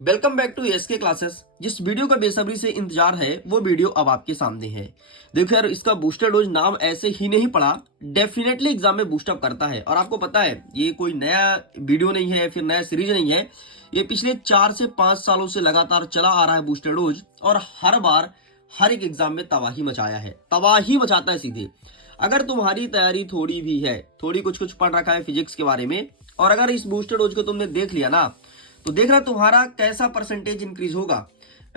Welcome back to SK classes. जिस video का बेसब्री से इंतजार है वो वीडियो अब आपके सामने है। देखो यार, इसका बूस्टर डोज नाम ऐसे ही नहीं पड़ा, डेफिनेटली एग्जाम में बूस्टअप करता है। और आपको पता है ये कोई नया वीडियो नहीं है, फिर नया सीरीज नहीं है। ये पिछले 4 से 5 सालों से लगातार चला आ रहा है बूस्टर डोज, और हर बार हर एक एग्जाम में तबाही मचाया है, तबाही मचाता है सीधे। अगर तुम्हारी तैयारी थोड़ी भी है, थोड़ी कुछ कुछ पढ़ रखा है फिजिक्स के बारे में, और अगर इस बूस्टर डोज को तुमने देख लिया ना, तो देखना तुम्हारा कैसा परसेंटेज इंक्रीज होगा।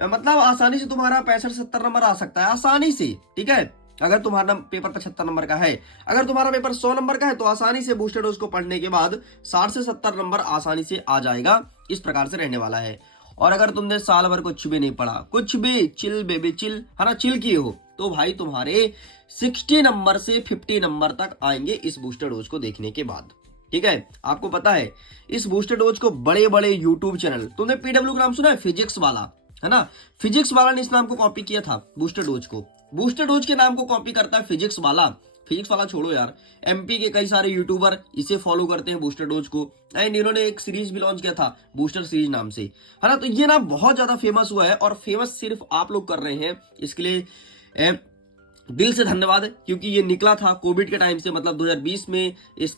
मतलब आसानी से तुम्हारा 65-70 नंबर आ सकता है, आसानी से। ठीक है, अगर तुम्हारा पेपर 75 नंबर का है, अगर तुम्हारा पेपर 100 नंबर का है, तो आसानी से बूस्टर डोज को पढ़ने के बाद 60 से 70 नंबर आसानी से आ जाएगा। इस प्रकार से रहने वाला है। और अगर तुमने साल भर कुछ भी नहीं पढ़ा, कुछ भी चिल बेबी चिल, है ना, चिल किए हो, तो भाई तुम्हारे 60 नंबर से 50 नंबर तक आएंगे इस बूस्टर डोज को देखने के बाद। ठीक है, आपको पता है इस बूस्टर डोज को बड़े बड़े यूट्यूब चैनल, तुमने पीडब्ल्यू का नाम सुना है, फिजिक्स वाला, है ना, फिजिक्स वाला ने इस नाम को कॉपी किया था बूस्टर डोज को। बूस्टर डोज के नाम को कॉपी करता है फिजिक्स वाला। फिजिक्स वाला छोड़ो यार, एमपी के कई सारे यूट्यूबर इसे फॉलो करते हैं बूस्टर डोज को। एंड इन्होंने एक सीरीज भी लॉन्च किया था बूस्टर सीरीज नाम से, है ना। तो ये ना बहुत ज्यादा फेमस हुआ है, और फेमस सिर्फ आप लोग कर रहे हैं। इसके लिए दिल से धन्यवाद, क्योंकि ये निकला था कोविड के टाइम से, मतलब 2020 में इस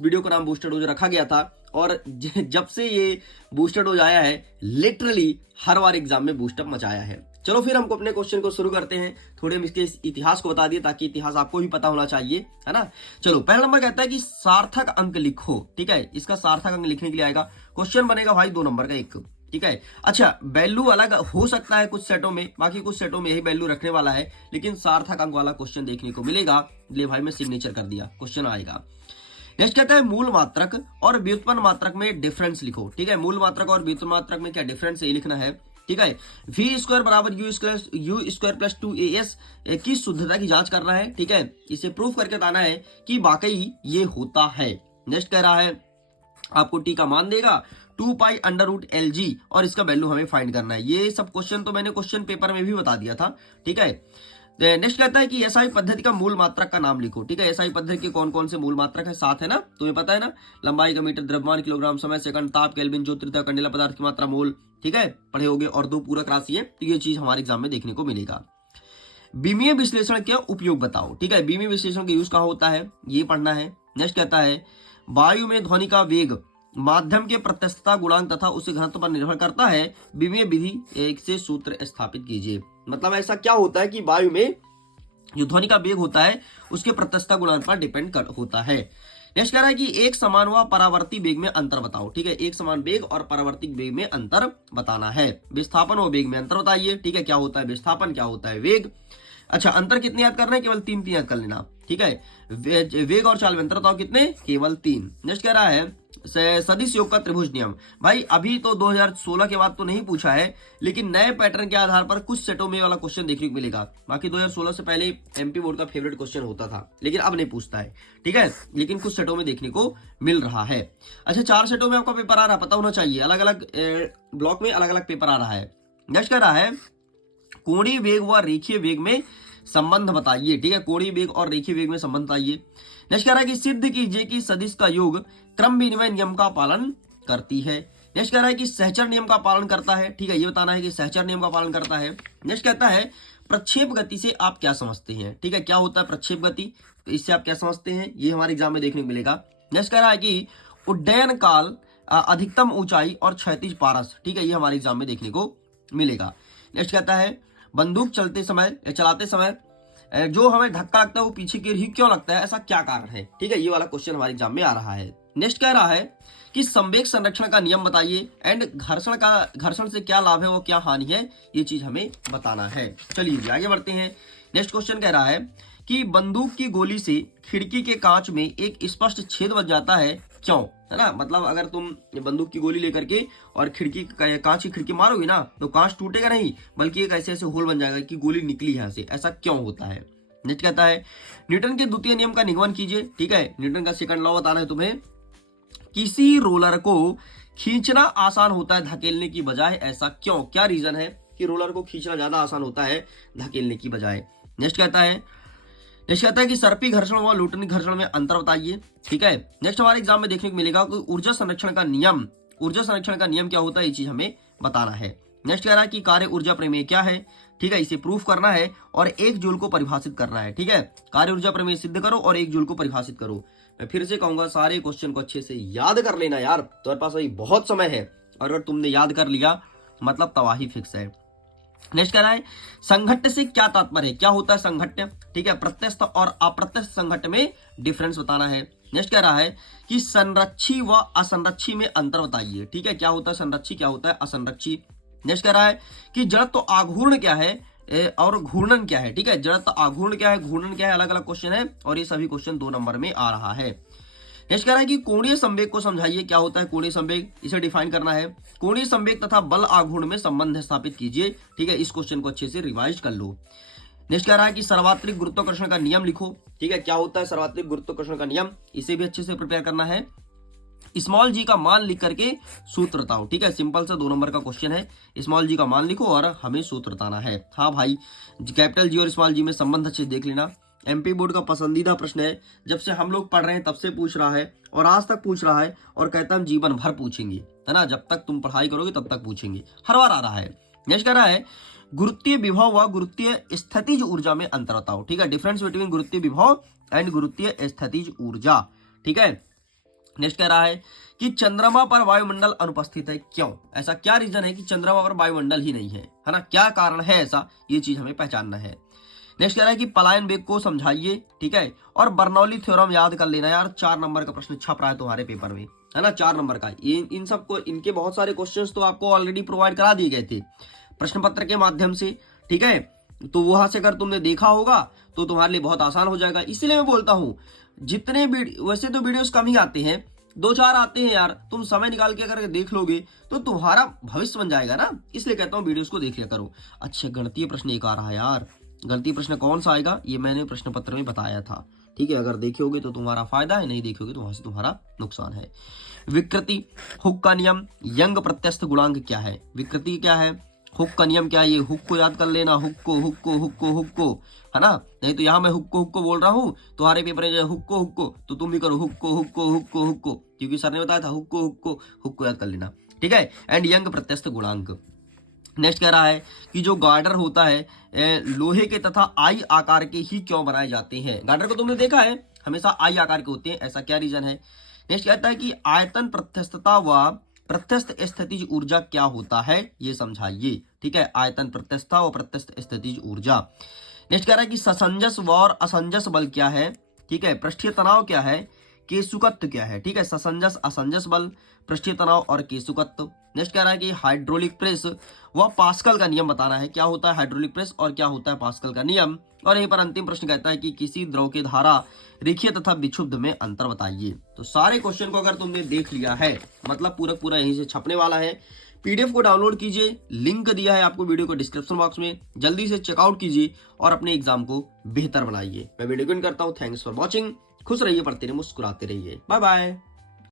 वीडियो का नाम बूस्टर डोज रखा गया था। और जब से ये बूस्टर डोज आया है, लिटरली हर बार एग्जाम में बूस्टअप मचाया है। चलो फिर हमको अपने क्वेश्चन को शुरू करते हैं। थोड़े हम इसके इतिहास को बता दिए, ताकि इतिहास आपको भी पता होना चाहिए, है ना। चलो, पहला नंबर कहता है कि सार्थक अंक लिखो। ठीक है, इसका सार्थक अंक लिखने के लिए आएगा, क्वेश्चन बनेगा भाई 2 नंबर का एक। ठीक है, अच्छा, वैल्यू अलग हो सकता है कुछ सेटों में, बाकी कुछ सेटों में यही वैल्यू रखने वाला है, लेकिन सार्थक अंक वाला क्वेश्चन देखने को मिलेगा। ले भाई, मैं सिग्नेचर कर दिया, क्वेश्चन आएगा। नेक्स्ट कहता है मूल मात्रक और व्युत्पन्न मात्रक में डिफरेंस लिखो। ठीक है, मूल मात्रक और व्युत्पन्न मात्रक में क्या डिफरेंस है, ये लिखना है। ठीक है, वी स्क्वायर बराबर यू स्क्वायर प्लस 2as की शुद्धता की जांच करना है। ठीक है, इसे प्रूफ करके बताना है कि वाकई ये होता है। नेक्स्ट कह रहा है आपको टी का मान देगा 2 पाई अंडर रूट LG, और इसका वैल्यू हमें फाइंड करना है। ये सब क्वेश्चन तो मैंने क्वेश्चन पेपर में भी बता दिया था। ठीक है, नेक्स्ट कहता है कि एसआई पद्धति का मूल मात्रक का नाम लिखो। ठीक है, एसआई पद्धति के कौन कौन से मूल मात्रक है, 7 है ना, तुम्हें पता है ना। लंबाई का मीटर, द्रव्यमान किलोग्राम, समय सेकंड, ताप केल्विन, ज्योतिर्ता, कंडीला पदार्थ की मात्रा मोल। ठीक है, पढ़े होगे। और 2 पूरक राशि है, तो ये चीज हमारे एग्जाम में देखने को मिलेगा। बीमीय विश्लेषण का उपयोग बताओ। ठीक है, बीमीय विश्लेषण का यूज कहाँ होता है, ये पढ़ना है। नेक्स्ट कहता है वायु में ध्वनि का वेग माध्यम के प्रत्यस्तता गुणांक तथा उसके घनत्व पर निर्भर करता है। बीमीय विधि एक से सूत्र स्थापित कीजिए। मतलब ऐसा क्या होता है कि वायु में जो ध्वनि का वेग होता है उसके प्रत्यस्तता गुणांक पर डिपेंड होता है। नेक्स्ट कह रहा है कि एक समान व परावर्ती वेग में अंतर बताओ। ठीक है, एक समान वेग और परावर्तिक वेग में अंतर बताना है। विस्थापन और वेग में अंतर बताइए। ठीक है, क्या होता है विस्थापन, क्या होता है वेग। अच्छा, अंतर कितने याद करना है, केवल 3 याद कर लेना। ठीक है, वेग और चाल में अंतर बताओ कितने, केवल 3। नेक्स्ट कह रहा है सदिश योग का त्रिभुज नियम। भाई अभी तो 2016 के बाद तो नहीं पूछा है, लेकिन नए पैटर्न के आधार पर कुछ सेटों में वाला क्वेश्चन देखने को मिलेगा। बाकी 2016 से पहले एमपी बोर्ड का फेवरेट क्वेश्चन होता था, लेकिन अब नहीं पूछता है। ठीक है, लेकिन कुछ सेटों में देखने को मिल रहा है। अच्छा, 4 सेटों में आपका पेपर आ रहा है, पता होना चाहिए, अलग अलग ब्लॉक में अलग अलग पेपर आ रहा है। नेक्स्ट कह रहा है कोणीय वेग व रेखीय वेग में संबंध बताइए। ठीक है, कोणीय वेग और रेखीय वेग में संबंध बताइए। नेक्स्ट कह रहा है कि सिद्ध कीजिए कि सदिश का योग क्रम विनिमय नियम का पालन करती है। नेक्स्ट कह रहा है कि सहचर नियम का पालन करता है। ठीक है, ये बताना है कि सहचर नियम का पालन करता है। नेक्स्ट कहता है प्रक्षेप गति से आप क्या समझते हैं। ठीक है, क्या होता है प्रक्षेप गति, तो इससे आप क्या समझते हैं, ये हमारे एग्जाम में देखने को मिलेगा। नेक्स्ट कह रहा है कि उड्डयन काल, अधिकतम ऊंचाई और क्षैतिज पारस। ठीक है, ये हमारे एग्जाम में देखने को मिलेगा। नेक्स्ट कहता है बंदूक चलाते समय जो हमें धक्का लगता है वो पीछे की ओर ही क्यों लगता है, ऐसा क्या कारण है। ठीक है, ये वाला क्वेश्चन हमारे एग्जाम में आ रहा है। नेक्स्ट कह रहा है कि संवेग संरक्षण का नियम बताइए, एंड घर्षण से क्या लाभ है वो क्या हानि है, ये चीज हमें बताना है। चलिए आगे बढ़ते हैं। नेक्स्ट क्वेश्चन कह रहा है कि बंदूक की गोली से खिड़की के कांच में एक स्पष्ट छेद बच जाता है, क्यों, है ना। मतलब अगर तुम बंदूक की गोली लेकर के और कांच की खिड़की मारोगे ना, तो कांच टूटेगा नहीं, बल्कि एक ऐसे ऐसे होल बन जाएगा कि गोली निकली है से। ऐसा क्यों होता है। नेक्स्ट कहता है न्यूटन के द्वितीय नियम का निगमन कीजिए। ठीक है, न्यूटन का सेकंड लॉ बताना है तुम्हें। किसी रोलर को खींचना आसान होता है धकेलने की बजाय, ऐसा क्यों, क्या रीजन है कि रोलर को खींचना ज्यादा आसान होता है धकेलने की बजाय। नेक्स्ट कहता है कि सर्पी घर्षण व लूटनी घर्षण में अंतर बताइए। ठीक है, नेक्स्ट हमारे एग्जाम में देखने को मिलेगा कि ऊर्जा संरक्षण का नियम क्या होता है, ये चीज हमें बताना है। नेक्स्ट कह रहा है कि कार्य ऊर्जा प्रमेय क्या है, ठीक है, इसे प्रूफ करना है और 1 जूल को परिभाषित करना है। ठीक है, कार्य ऊर्जा प्रमेय सिद्ध करो और 1 जूल को परिभाषित करो। मैं फिर से कहूंगा सारे क्वेश्चन को अच्छे से याद कर लेना यार, तुम्हारे पास अभी बहुत समय है और अगर तुमने याद कर लिया मतलब तबाही फिक्स है। नेक्स्ट कह रहा है संघट्ट से क्या तात्पर्य है, क्या होता है संघट्ट, ठीक है, प्रत्यस्थ और अप्रत्यस्थ संघट्ट में डिफरेंस बताना है। नेक्स्ट कह रहा है कि संरक्षी व असंरक्षी में अंतर बताइए। ठीक है, क्या होता है संरक्षी, क्या होता है असंरक्षी। नेक्स्ट कह रहा है कि जड़त्व आघूर्ण क्या है और घूर्णन क्या है। ठीक है, जड़त्व आघूर्ण क्या है, घूर्णन क्या है, अलग अलग क्वेश्चन है और ये सभी क्वेश्चन 2 नंबर में आ रहा है। नेक्स्ट कह रहा है कि कोणीय संवेग को समझाइए, क्या होता है कोणीय संवेग, इसे डिफाइन करना है। कोणीय संवेग तथा बल आघूर्ण में संबंध स्थापित कीजिए। ठीक है, इस क्वेश्चन को अच्छे से रिवाइज कर लो। नेक्स्ट कह रहा है कि सर्वात्रिक गुरुत्वाकर्षण का नियम लिखो। ठीक है, क्या होता है सर्वात्रिक गुरुत्वाकर्षण का नियम, इसे भी अच्छे से प्रिपेयर करना है। स्मॉल जी का मान लिख करके सूत्र बताओ। ठीक है, सिंपल सा 2 नंबर का क्वेश्चन है, स्मॉल जी का मान लिखो और हमें सूत्र बताना है। हाँ भाई, कैपिटल जी और स्मॉल जी में संबंध अच्छे देख लेना। एमपी बोर्ड का पसंदीदा प्रश्न है, जब से हम लोग पढ़ रहे हैं तब से पूछ रहा है और आज तक पूछ रहा है और कहता हम जीवन भर पूछेंगे, है ना, जब तक तुम पढ़ाई करोगे तब तक पूछेंगे, हर बार आ रहा है। नेक्स्ट कह रहा है गुरुत्वीय विभव व गुरुत्वीय स्थितिज ऊर्जा में अंतर बताओ। ठीक है, डिफरेंस बिटवीन गुरुत्वीय विभव एंड गुरुत्वीय स्थितिज ऊर्जा। ठीक है, नेक्स्ट कह रहा है कि चंद्रमा पर वायुमंडल अनुपस्थित है, क्यों, ऐसा क्या रीजन है कि चंद्रमा पर वायुमंडल ही नहीं है ना, क्या कारण है ऐसा, ये चीज हमें पहचानना है। नेक्स्ट कह रहा है कि पलायन वेग को समझाइए। ठीक है, और बर्नौली थ्योरम याद कर लेना यार, 4 नंबर का प्रश्न छप रहा है तुम्हारे पेपर में, है ना, 4 नंबर का। इन सबको, इनके बहुत सारे क्वेश्चंस तो आपको ऑलरेडी प्रोवाइड करा दिए गए थे प्रश्न पत्र के माध्यम से। ठीक है, तो वहां से अगर तुमने देखा होगा तो तुम्हारे लिए बहुत आसान हो जाएगा। इसलिए मैं बोलता हूं जितने वैसे तो वीडियोस कम ही आते हैं, 2-4 आते हैं यार, तुम समय निकाल के अगर देख लोगे तो तुम्हारा भविष्य बन जाएगा ना, इसलिए कहता हूँ वीडियोस को देख लिया करो। अच्छा, गणितीय प्रश्न एक आ रहा है यार, गणितीय प्रश्न कौन सा आएगा ये मैंने प्रश्न पत्र में बताया था। ठीक है, अगर देखोगे तो तुम्हारा फायदा है, नहीं देखोगे तो वहां से तुम्हारा नुकसान है। विकृति, हुक का नियम, यंग प्रत्यस्थ गुणांक क्या है, विकृति क्या है, हुक का नियम क्या है, ये हुक को याद कर लेना, हुक को, है ना, नहीं तो यहाँ मैं हुक को बोल रहा हूँ, तुम्हारे पेपर में हुक को तो तुम भी करो हुक को, क्योंकि सर ने बताया था हुक को याद कर लेना। ठीक है, एंड यंग प्रत्यस्थ गुणांक। नेक्स्ट कह रहा है कि जो गार्डर होता है लोहे के तथा आई आकार के ही क्यों बनाए जाते हैं, गार्डर को तुमने देखा है हमेशा आई आकार के होते हैं, ऐसा क्या रीजन है। नेक्स्ट कहता है कि आयतन प्रत्यस्थता व प्रत्यस्थ स्थितिज ऊर्जा क्या होता है ये समझाइए। ठीक है, आयतन प्रत्यस्थता व प्रत्यस्थ स्थितिज ऊर्जा। नेक्स्ट कह रहा है कि ससंजस व और असंजस बल क्या है। ठीक है, पृष्ठीय तनाव क्या है, केशुकत्व क्या है। ठीक है, ससंजस असंजस बल, पृष्ठीय तनाव और केशुकत्व। नेक्स्ट कह रहा है कि हाइड्रोलिक प्रेस व पास्कल का नियम बताना है, क्या होता है हाइड्रोलिक प्रेस और क्या होता है पास्कल का नियम। और यहीं पर अंतिम प्रश्न कहता है कि किसी द्रव के धारा रेखीय तथा विक्षुब्ध में अंतर बताइए। तो सारे क्वेश्चन को अगर तुमने देख लिया है मतलब पूरा यहीं से छपने वाला है। पीडीएफ को डाउनलोड कीजिए, लिंक दिया है आपको वीडियो को डिस्क्रिप्शन बॉक्स में, जल्दी से चेकआउट कीजिए और अपने एग्जाम को बेहतर बनाइए। मैं वीडियो को एंड करता हूँ। Thanks for watching. खुश रहिए, पढ़ते रहिए, मुस्कुराते रहिए। Bye bye.